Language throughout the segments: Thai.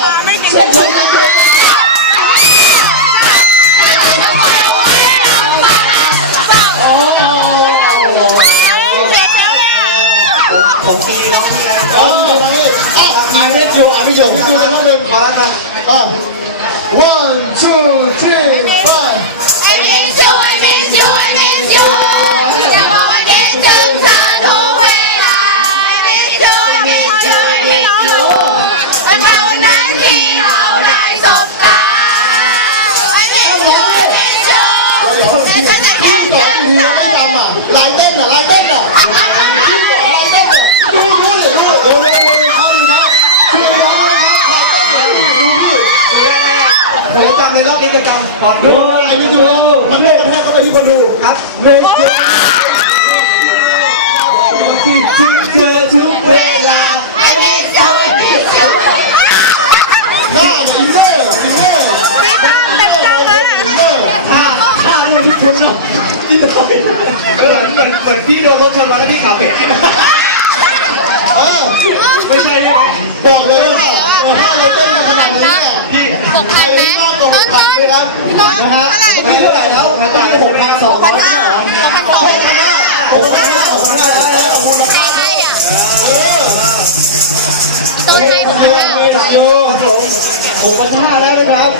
ปลาไม่กินโอ้เสียเซลเลยอะผมปีน้องพี่เลยเอออะอ่านไม่อยู่อ่านไม่อยู่อ่านไม่อยู่ฟ้านะอะ one two ๆผมจำเลยรอบนี้จะจำขอดูดูไอ้พี่จูมันให้มันให้เขาไปที่คนดูครับเวทีดูที่เจอทุกเวลาไอ้มิสยูไอ้มิสยูหน้าอย่าอินเนอร์อินเนอร์พี่ตั้มเป็นจังเลยอะอินเนอร์ท่าท่าเรื่องทุกชุดเนาะที่โดนเหมือนเหมือนพี่โดนรถชนมาแล้วพี่ขาวเห็นเออไม่ใช่ใช่ไหมบอกเลยว่าถ้าเราเต้นกันขนาดนี้เนี่ยพี่ หกพันไหมตรงต้นพัต้นนเลยครับต้นนะฮะเท่าไหร่ไม่เท่าไหร่แล้วตอนนี้หกพันสองร้อยเนี่ยเหรอหกพันสองเลยนะหกพันห้าหกพันห้าแล้วนะมูลใครค่าให้อะเออต้นให้หกโยพันนห้าเลยโยนหกพันห้าแล้วนะครับ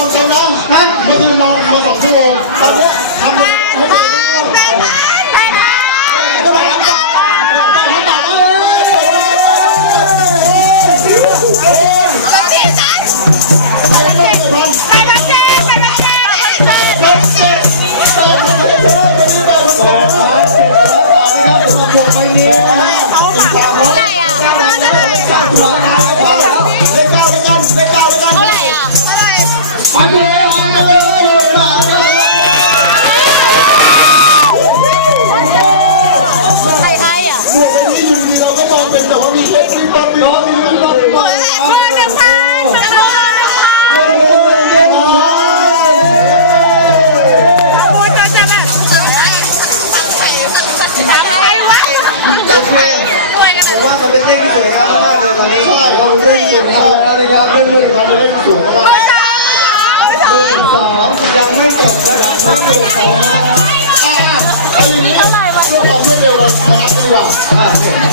องชนะฮะเมื่อคืนนอนมาสองชั่วโมงตอนเนี้ยทำ อนนี้ใช่เราเล่นเก่งมากแล้วนะครับเล่นเล่นทำเล่นสูงเบอร์สามเบอร์สามยังไม่จบนะครับเอาอย่างนี้เท่าไหร่วะเรื่องความรวดเร็วเรานับดีกว่า